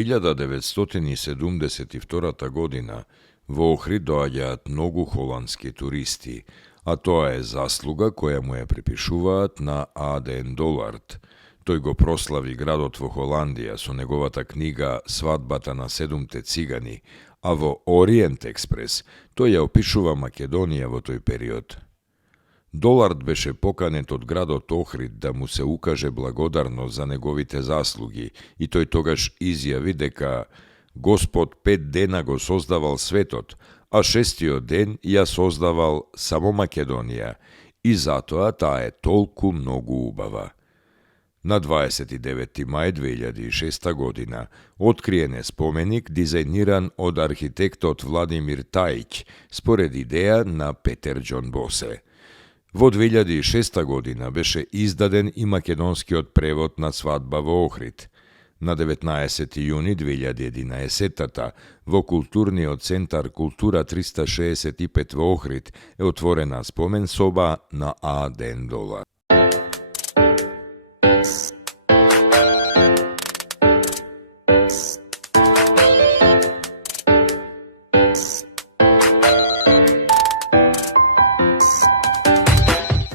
Од 1972 година во Охрид доаѓаат многу холандски туристи, а тоа е заслуга која му ја припишуваат на А.Д.Н. Долард. Тој го прослави градот во Холандија со неговата книга Свадбата на седумте цигани, а во Ориент Експрес тој ја опишува Македонија во тој период. Долард беше поканет од градот Охрид да му се укаже благодарност за неговите заслуги и тој тогаш изјави дека Господ 5 дена го создавал светот, а 6-тиот ден ја создавал само Македонија и затоа таа е толку многу убава. На 29. мај 2006 година откриен е споменик дизајниран од архитектот Владимир Тајќ според идеја на Петер Џон Босе. Во 2006 година беше издаден и македонскиот превод на Свадба во Охрид. На 19. јуни 2011 во културниот центар Култура 365 во Охрид е отворена спомен соба на А.Д.Н. Долард.